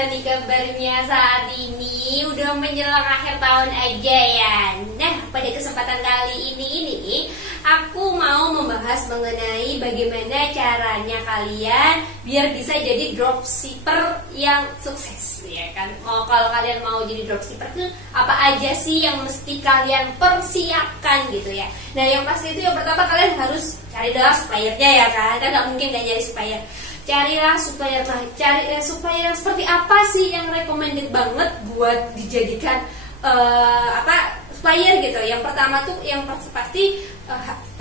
gimana nih kabarnya saat ini? Udah menjelang akhir tahun aja ya. Nah, pada kesempatan kali ini aku mau membahas mengenai bagaimana caranya kalian biar bisa jadi dropshipper yang sukses, ya kan? Kalau kalian mau jadi dropshipper tuh apa aja sih yang mesti kalian persiapkan gitu ya? Nah, yang pasti itu yang pertama kalian harus cari dulu suppliernya ya kan? Kan nggak mungkin nggak nyari supplier. Carilah supplier, cari supplier yang seperti apa sih yang recommended banget buat dijadikan supplier gitu. Yang pertama tuh yang pasti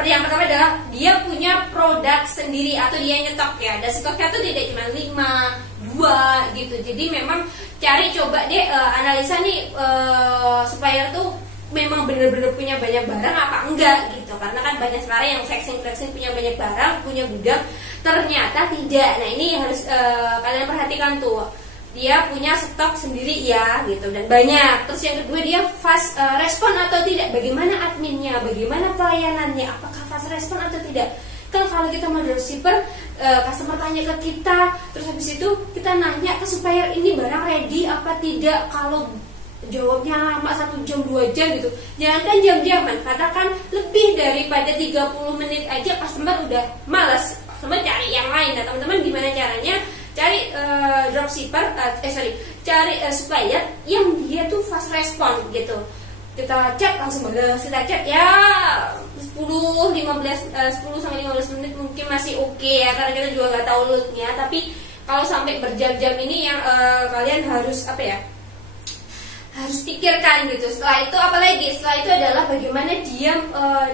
yang pertama adalah dia punya produk sendiri atau dia nyetok ya. Dan stoknya tuh tidak cuma 5, 2 gitu. Jadi memang coba deh analisa nih supplier tuh memang benar-benar punya banyak barang apa enggak gitu. Karena kan banyak sekarang yang flexing punya banyak barang, punya gudang, ternyata tidak. Nah, ini harus kalian perhatikan tuh. Dia punya stok sendiri ya gitu dan banyak. Terus yang kedua dia fast respon atau tidak. Bagaimana adminnya, bagaimana pelayanannya, apakah fast respon atau tidak. Kan kalau kita mau dropshipper, customer tanya ke kita, terus habis itu kita nanya ke supplier ini barang ready apa tidak. Kalau jawabnya lama 1 jam 2 jam gitu, jangan kan jam-jaman, katakan lebih daripada 30 menit aja customer udah malas, customer cari yang lain. Nah, teman-teman gimana caranya cari dropshipper, cari supplier yang dia tuh fast respon gitu. Kita chat langsung balas, kita chat ya 10-15 menit mungkin masih oke ya, karena kita juga nggak tahu loadnya. Tapi kalau sampai berjam-jam ini yang kalian harus harus pikirkan gitu. Setelah itu apalagi? Setelah itu adalah bagaimana dia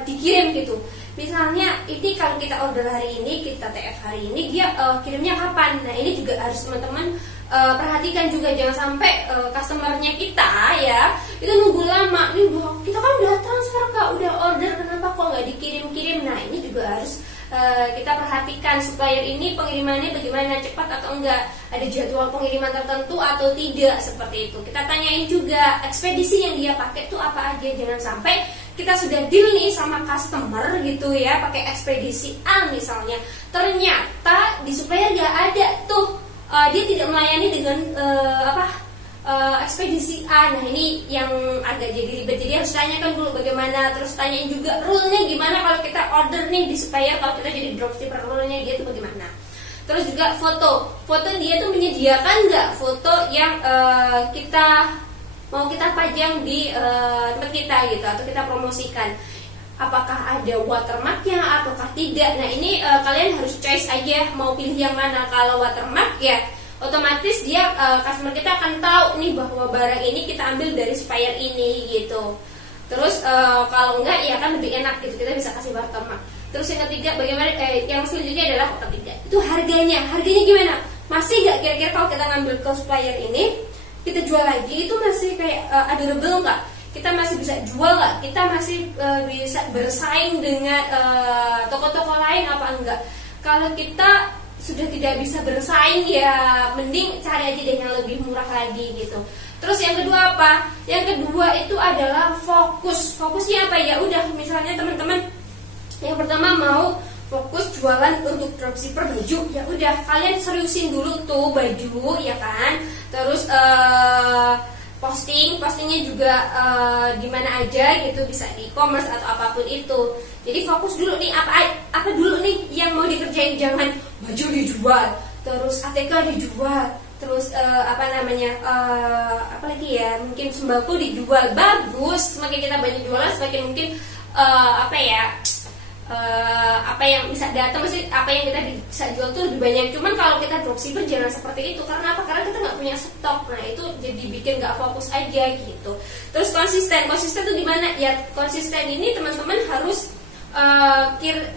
dikirim gitu. Misalnya ini kalau kita order hari ini, kita TF hari ini, dia kirimnya kapan? Nah, ini juga harus teman-teman perhatikan juga, jangan sampai customernya kita ya itu nunggu lama. Nih, kita kan udah transfer Kak, udah order, kenapa kok nggak dikirim-kirim? Nah, ini juga harus kita perhatikan supplier ini pengirimannya bagaimana, cepat atau enggak, ada jadwal pengiriman tertentu atau tidak, seperti itu. Kita tanyain juga ekspedisi yang dia pakai tuh apa aja, jangan sampai kita sudah deal nih sama customer gitu ya pakai ekspedisi A misalnya, ternyata di supplier nggak ada tuh, dia tidak melayani dengan ekspedisi A. Nah, ini yang agak jadi ribet, jadi harus tanyakan dulu bagaimana. Terus tanyain juga rule-nya gimana kalau kita order nih di supplier, kalau kita jadi dropshipper, rule-nya dia tuh bagaimana. Terus juga foto dia tuh menyediakan nggak foto yang kita mau kita pajang di tempat kita gitu, atau kita promosikan, apakah ada watermarknya ataukah tidak. Nah, ini kalian harus choice aja mau pilih yang mana. Kalau watermark ya otomatis dia customer kita akan tahu nih bahwa barang ini kita ambil dari supplier ini gitu. Terus kalau enggak ya kan lebih enak gitu, kita bisa kasih watermark. Terus yang ketiga bagaimana yang selanjutnya adalah atau tidak itu harganya gimana, masih nggak kira-kira kalau kita ngambil ke supplier ini kita jual lagi itu masih kayak adorable nggak, kita masih bisa jual nggak, kita masih bisa bersaing dengan toko-toko lain apa enggak. Kalau kita sudah tidak bisa bersaing ya mending cari aja deh yang lebih murah lagi gitu. Terus yang kedua apa? Yang kedua itu adalah fokusnya apa ya? Udah misalnya teman-teman yang pertama mau fokus jualan untuk dropshipper baju, ya udah kalian seriusin dulu tuh baju ya kan. Terus postingnya juga di mana aja gitu, bisa di e-commerce atau apapun itu. Jadi fokus dulu nih apa dulu nih yang mau dikerjain, jangan baju dijual, terus ATK dijual, terus apa lagi ya, mungkin sembako dijual. Bagus, semakin kita banyak jualan semakin mungkin apa yang bisa datang, mesti apa yang kita bisa jual tuh lebih banyak. Cuman kalau kita dropshipper jangan seperti itu, karena apa? Karena kita nggak punya stok. Nah, itu jadi bikin nggak fokus aja gitu. Terus konsisten tuh gimana? Ya konsisten ini teman-teman harus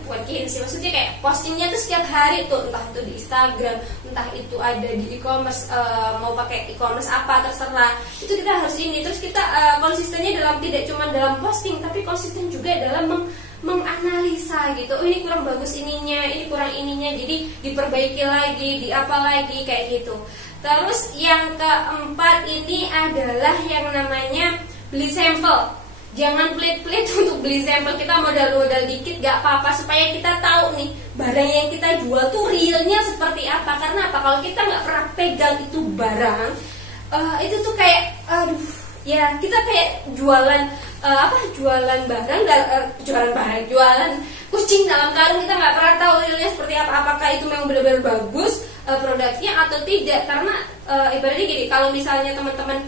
bukan kirim sih, maksudnya kayak postingnya tuh setiap hari tuh, entah itu di Instagram, entah itu ada di e-commerce, mau pakai e-commerce apa terserah, itu kita harus ini. Terus kita konsistennya dalam tidak cuma dalam posting, tapi konsisten juga dalam menganalisa gitu. Oh, ini kurang bagus ininya, ini kurang ininya, jadi diperbaiki lagi, kayak gitu. Terus yang keempat ini adalah yang namanya beli sampel. jangan pelit-pelit untuk beli sampel. Kita modal-modal dikit gak apa-apa, supaya kita tahu nih barang yang kita jual tuh realnya seperti apa. Karena apa, kalau kita nggak pernah pegang itu barang, itu tuh kayak ya kita kayak jualan jualan kucing dalam karung. Kita nggak pernah tahu realnya seperti apa, apakah itu memang benar-benar bagus produknya atau tidak. Karena ibaratnya gini, kalau misalnya teman-teman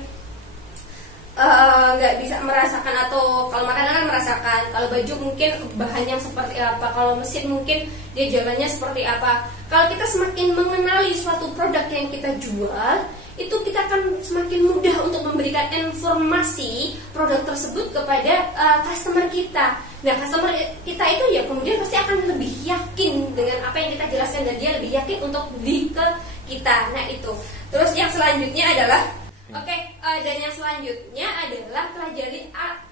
nggak bisa merasakan, atau kalau makanan kan merasakan, kalau baju mungkin bahannya seperti apa, kalau mesin mungkin dia jalannya seperti apa. Kalau kita semakin mengenali suatu produk yang kita jual, itu kita akan semakin mudah untuk memberikan informasi produk tersebut kepada customer kita. Nah, customer kita itu ya kemudian pasti akan lebih yakin dengan apa yang kita jelaskan, dan dia lebih yakin untuk beli ke kita. Nah itu. Terus yang selanjutnya adalah dan yang selanjutnya adalah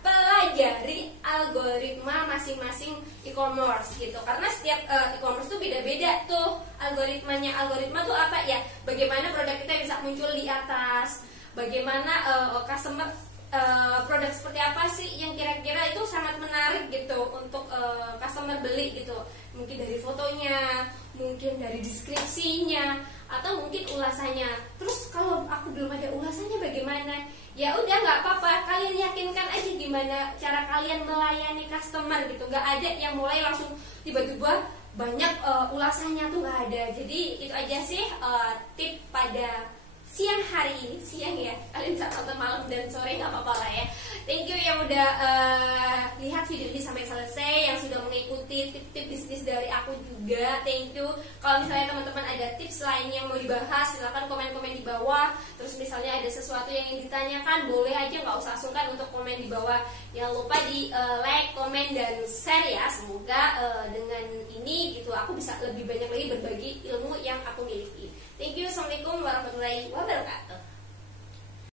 pelajari algoritma masing-masing e-commerce gitu. Karena setiap e-commerce tuh beda-beda tuh algoritmanya. Algoritma tuh apa ya? Bagaimana produk kita bisa muncul di atas? Bagaimana customer produk seperti apa sih yang kira-kira itu sangat menarik gitu untuk customer beli gitu. Mungkin dari fotonya, mungkin dari deskripsinya, atau mungkin ulasannya. Terus kalau aku belum ada ulasannya bagaimana? Ya udah, nggak apa-apa, kalian yakinkan aja gimana cara kalian melayani customer gitu. Nggak ada yang mulai langsung tiba-tiba banyak ulasannya tuh, nggak ada. Jadi itu aja sih tip pada siang hari ini. Siang ya, kalian bisa tonton malam dan sore nggak apa-apa lah ya. Thank you yang udah lihat video ini sampai selesai, yang sudah mengikuti tip-tip bisnis dari aku juga. Thank you. Kalau misalnya teman-teman ada tips lain yang mau dibahas, silahkan komen-komen di bawah. Terus misalnya ada sesuatu yang ingin ditanyakan, boleh aja, nggak usah sungkan untuk komen di bawah. Jangan lupa di like, komen, dan share ya. Semoga dengan ini gitu aku bisa lebih banyak lagi berbagi ilmu yang aku miliki. Thank you. Assalamualaikum warahmatullahi wabarakatuh.